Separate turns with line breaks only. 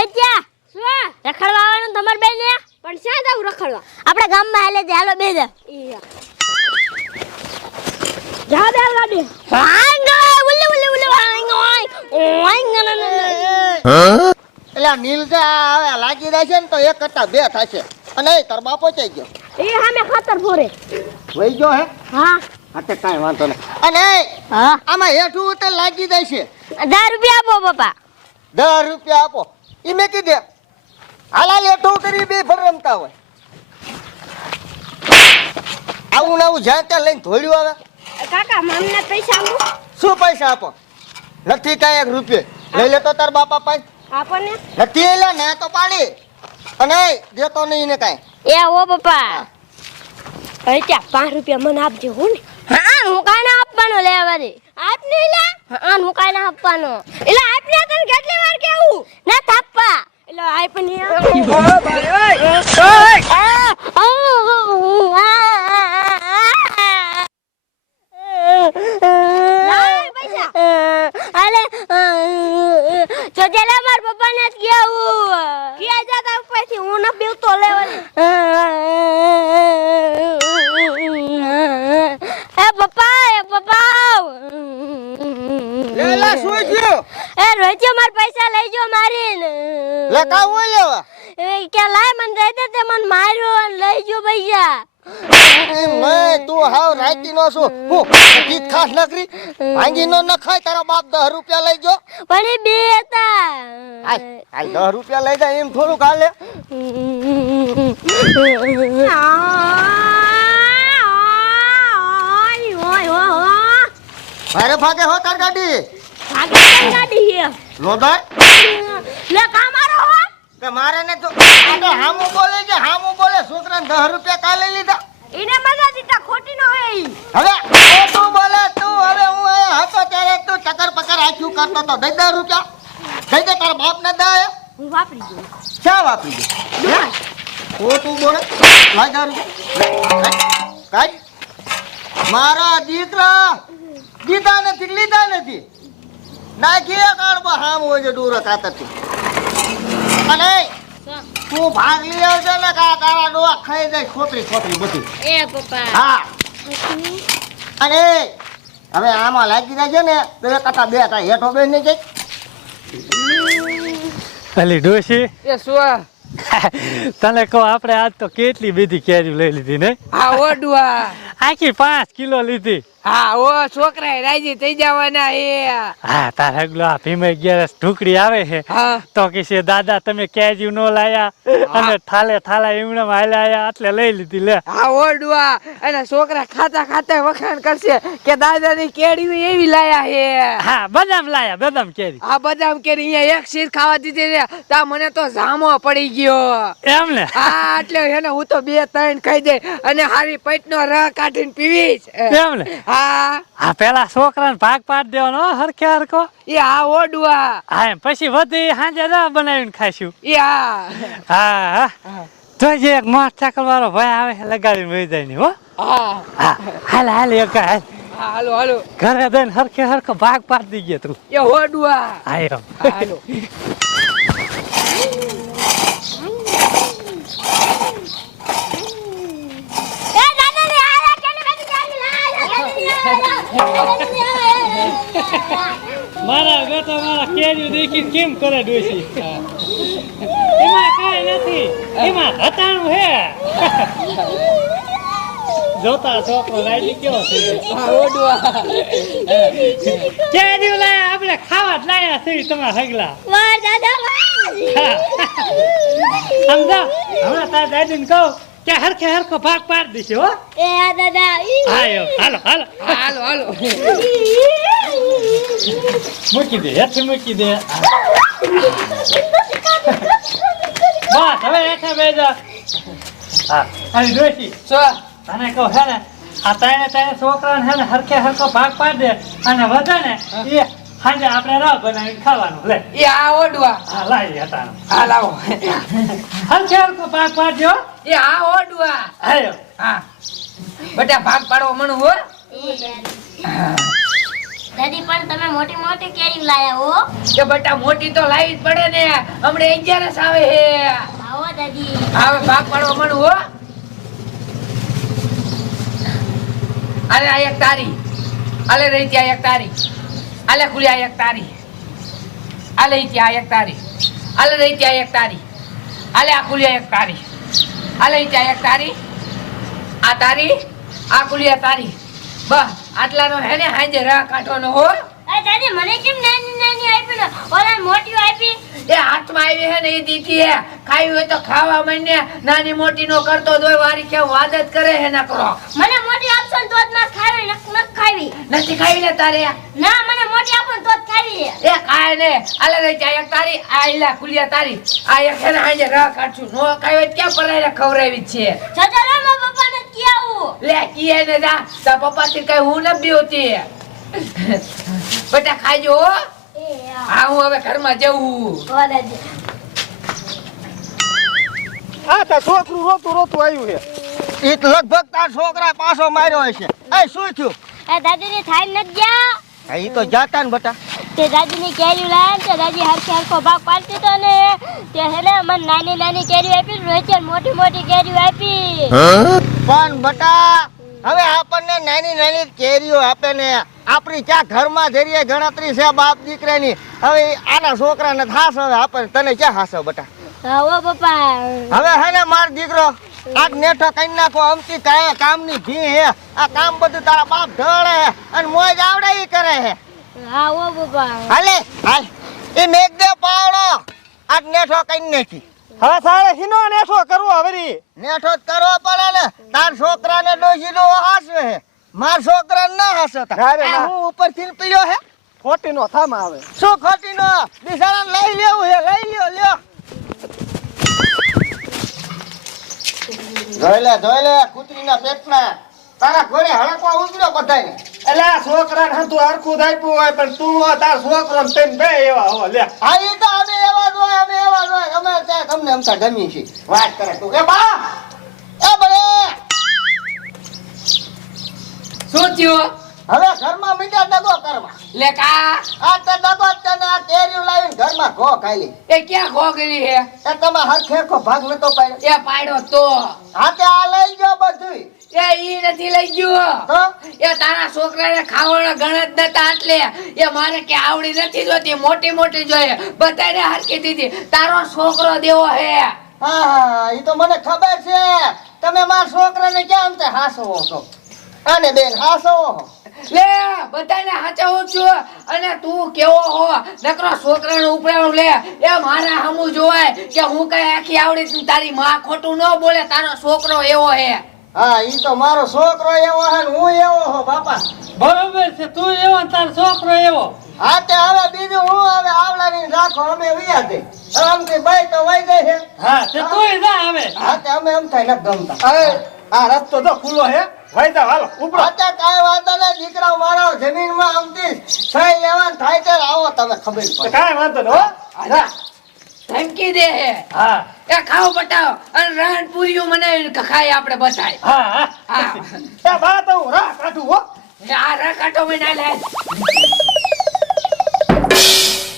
વેચ્યા
શું?
રખડવા આવવાનું તમારે બેન ને
પણ શા જાવ રખડવા?
આપણે ગામમાં હાલે છે. હાલો બે જા.
જા. બે લાડી
વાંગો ઉલ્લે ઉલ્લે ઉલ્લે વાંગો વાંગો ના ના
એટલે નીલજા આવે લાગી જાય છે ને તો એક કરતા બે થશે. અને એ તાર બાપો ચાઈ ગયો?
એ હામે ખાતર ફોરે.
વઈ ગયો હે?
હા.
હાતે કાઈ વાંધો નહીં. અને
હા.
આમાં હેઠું તો લાગી જાય છે.
10 રૂપિયા આપો પપ્પા.
10 રૂપિયા આપો. એ મેં કીધે હાલા લેઠું કરી બે ભર રમતા હોય. આવું ને આવું જ્યાં ત્યાં લઈને ધોળ્યું આવે.
કાકા મને પૈસા આપો?
શું પૈસા આપો? નથી કાંઈ એક રૂપિયે. લઈ લેતો તાર બાપા પાસે.
આપણને
નથી એલા ને તો પાડી. અને દેતો નહીં ને કાંઈ.
એ ઓ પપ્પા.
અરે ત્યાં પાંચ રૂપિયા મને આપજો હું ને?
હા હું કાંઈ ના આપવાનો લેવા દે
આપને લા?
હા હું કાઈ ના આપવાનો.
એટલે આપને તને કેટલી વાર કેવું
ના થાપ્પા
એટલે આપને લાય પૈસા.
અલે જોજેલા માર પપ્પા ને કેવું
ક્યાં જાતા ઉપરથી હું ન પીવતો લેવાની
એ પપ્પા એ પપ્પા
થયું
એ રોજ્યો માર પૈસા લઈ જો મારી
લે કા હું લેવા
એ કે લાય મને દે દે તે મને માર્યો અને લઈ જો પૈસા
એમ નહીં તું હાવ રાઈતી નો છું હું ગીત ખાસ નકરી ભાંગી નો ન ખાય તારા બાપ 10 રૂપિયા લઈ જો
પણ એ બે હતા
હાલ હાલ દસ રૂપિયા લઈ જા એમ થોડુંક હાલે અરે ભાગે હો તાર ગાડી લોદાર કે મારે ને તો આને હામું બોલે છે હામું બોલે. છોકરાને દસ રૂપિયા કાલે લીધા. હવે તું બોલે તું હવે હું અહીંયા હતો ત્યારે તું ચકર પકર આખ્યું કરતો તો દઈ દસ રૂપિયા. દઈ દે તારા બાપ ને દે શા વાપરી દે ઓ તું બોલે? રૂપિયા. મારા દીકરા દીધા નથી નાખીએ કાળબા હામ હોય છે દૂર ખાતરથી. અને તું ભાગ લઈ આવજે ને કા તારા ડોવા ખાઈ જાય ખોતરી ખોતરી બધી.
એ પપ્પા.
હા. અને હવે આમાં લાગી જાય છે ને તો એક કરતા બે થાય હેઠો બે નહીં જાય
અલી ડોશી.
એ શું
તને કહો આપણે આજ તો કેટલી બધી કેરી લઈ લીધી ને?
હા ઓડવા
આખી પાંચ કિલો લીધી.
હા ઓ છોકરા રાજી થઈ જવાના એ
હા તાર હગલો આ ભીમે ગેરસ ઢુકડી આવે છે તો કે છે દાદા તમે કેજી નો લાયા? અને થાલે થાલા એમણે હાલ્યા એટલે લઈ લીધી લે.
હા ઓડવા અને છોકરા ખાતા ખાતા વખાણ કરશે કે દાદાની કેડી એવી લાયા હે.
હા બદામ લાયા બદામ કેરી.
આ બદામ કેરી અહીંયા એક શીર ખાવા દીધી ને તા મને તો જામો પડી ગયો.
એમ ને?
હા એટલે એને હું તો બે ત્રણ ખાઈ દે અને હારી પેટનો રહ કાઢીને પીવીશ.
એમ ને?
હા.
હા પેલા છોકરાને ભાગ પાડ દેવાનો હરખે હરખો.
એ હા ઓડવા.
હા એમ પછી બધી સાંજે ના બનાવીને ખાઈશું.
એ હા
હા. હા. તો જે એક મોટરસાયકલ વાળો ભાઈ આવે લગાડીને વહી જાય ને હો.
હા.
હા. હાલ હાલ એક હાલ.
હાલો હાલો.
ઘરે દઈને હરખે હરખો ભાગ પાડી ગયો તું.
એ ઓડવા.
આયો
હાલો
એ દાદા ને આયા કેને બેઠી કેરી લાયા
મારા બેટા મારા દેખીને કેમ કરે ડોસી એમાં કાંઈ નથી. એમાં હતાણું હે. જોતા છોકરો રાજી કયો છે? ગયો
હા ઓડવા
લાયા? આપણે ખાવા જ લાયા છે તમારા હગલા.
વાહ દાદા
સમજા? હમણાં તાર દાદીને કહું કે હરખે હરખો ભાગ પાડી દીશે હો.
એ દાદા.
આયો હાલો હાલો.
હાલો હાલો.
મૂકી દે હેઠે મૂકી દે. બસ હવે હેઠે બેજા. હા અને ડોશી
શું
તને કહું હે ને આ તાણે તાણે છોકરાને હે ને હરખે હરખો ભાગ પાડી દે અને વધે ને એ સાંજે આપણે રાહ બનાવીને ખાવાનું. લે.
એ આ ઓડવા.
હા લાવી હતા
હા લાવો.
હરખે હરખો ભાગ પાડજો.
એ આ ઓડવા.
આયો
હા. બધા ભાગ પાડવો મણું હો.
દાદી પણ તમે મોટી મોટી કેરી લાયા હો.
કે બેટા મોટી તો લાવી જ પડે ને. હમણે અગિયારસ આવે હે.
આવો દાદી.
હવે ભાગ પાડવા મળું હો. અરે આ એક તારી. અલે રહી ત્યાં એક તારી. અલે ખુલી આ એક તારી. અલે ત્યાં એક તારી. અલે રહી ત્યાં એક તારી. અલે આ ખુલી એક તારી. અલે ત્યાં એક તારી. આ તારી આ ખુલી તારી. બસ. આટલાનો હે ને હાંજે રાહ કાઢવાનો હો.
એ દાદી મને કેમ નાની નાની આપી ને ઓલા મોટી આપી.
એ હાથમાં આવી હે ને એ દીધી હે. ખાવી હોય તો ખાવા મને નાની મોટી નો કરતો દોય વારી કે વાદ જ કરે હે નકરો.
મને મોટી આપશો તો જ ના ખાવી નક નક ખાવી.
નથી ખાવી ને તારે.
ના મને મોટી આપો ને તો જ ખાવી
એ ખાય ને. આલે રહી જાય તારી આ ઇલા ખુલિયા તારી. આ એક હે ને હાંજે રા કાઢશું. નો ખાવી ક્યાં પરાયને ખવરાવી છે?
જજો રે મારા પપ્પાને જ કી આવું
લે કીએ ને જા. તાર પપ્પા થી કઈ હું ન બીવતી બેટા ખાજો
એ
હા. હું હવે ઘરમાં જવું.
હા દાદી.
છોકરું રોતું રોતું આવ્યું છે.
એ તો લગભગ તાર છોકરા પાછો માર્યો હશે. એ શું થયું?
એ દાદી ને થાય નથી ગયા?
એ તો જાતા ને બટા.
તે દાદી ની કેરી લાયા ને તે દાદી હરખે હરખો ભાગ પાડતી તો ને. તે હેલે મને નાની નાની કેરી આપી રોહિત મોટી મોટી કેરી આપી.
પણ બટા હવે આપણને નાની નાની કેરીઓ આપે ને. આપણી ક્યાં ઘરમાં જરીએ ગણતરી છે બાપ દીકરાની. હવે આના છોકરાને થાસ હવે આપણને તને ક્યાં હાસો બટા?
હા ઓ પપ્પા.
હવે હે ને માર દીકરો આજ નેઠો કઈ નાખો અમતી કાય કામની ભી હે. આ કામ બધું તારા બાપ ઢળે હે અને મોજ આવડે ઈ કરે હે.
હા ઓ પપ્પા.
હાલે હાલ. એ મેઘ દે પાવડો આજ નેઠો કઈ નાખી
હા સારે હિનો નેઠો કરવો હવેરી
નેઠો જ કરવો પડે ને. તાર છોકરાને લો હાસવે હે. માર છોકરાને ના હાસો
અરે રે ના.
હું ઉપરથી પીડ્યો હે?
ખોટી નો થામ આવે.
શું ખોટી નો બિચારાને લઈ લેવું હે લઈ લ્યો લ્યો. જોઈ લે જોઈ લે કૂતરીના પેટમાં. તારા ઘોડે હળકવા ઉતર્યો બધાય
એટલે આ છોકરાને હતું હરખું થાય હોય પણ તું તાર છોકરો ને તેમ બે એવા હો લે
આ તો અમે ત્યાં તમને અમતા ગમી છે વાત કરે તું. એ બા! એ બળે
શું થયું?
હવે ઘરમાં મીઠા દગો કરવા.
લે કા?
આ તે દગો તને આ તેરી લાવીને ઘરમાં ઘો ખાઈ
એ ક્યાં ખોગલી હે
એ તમે હરખેરખો ભાગ નતો પાડ્યો.
એ પાડ્યો તો.
હા તે આ લઈ ગયો બધું
એ ઈ નથી લઈ ગયો.
તો
એ તારા છોકરાને ખાવાનો ગણત નતા એટલે એ મારે કે આવડી નથી જોતી મોટી મોટી જોઈએ. બધાને હરકી દીધી. તારો છોકરો દેવો હે.
હા હા તો મને ખબર છે. તમે મારા છોકરાને ક્યાં અંતે હાસવો છો? અને બેન હાસવો
લે બધાને હાચવું છું. અને તું કેવો હો? નકરો છોકરાનો ઉપરાણું લે. એ મારા હમું જોવાય કે હું કઈ આખી આવડી તારી માં ખોટું ન બોલે તારો છોકરો એવો હે.
હા ઈ તો મારો છોકરો એવો હે ને હું એવો હો બાપા.
બરોબર છે તું એવો ને તારો છોકરો એવો.
હા તે હવે બીજું હું હવે આવડાની રાખો અમે વિયા દે આમથી ભાઈ તો વઈ ગઈ છે.
હા તે તું જા હવે.
હા તે અમે એમ થાય ન ગમતા.
અરે આ રસ્તો તો ખુલ્લો હે જા હાલો ઉપડો.
અત્યારે કાંઈ વાંધો નહીં દીકરા મારો જમીનમાં આમથી સહી લેવાનું થાય કે આવો તમે ખબર પડે.
કાંઈ વાંધો નહીં હો જા.
ધમકી દે હે.
હા.
એ ખાવ પટાવ અને રાન પૂરીઓ મને ખાય આપણે
બતાય હા
હા.
એ બા તો હું રાહ કાઢું હો.
આ રકાટો મને લે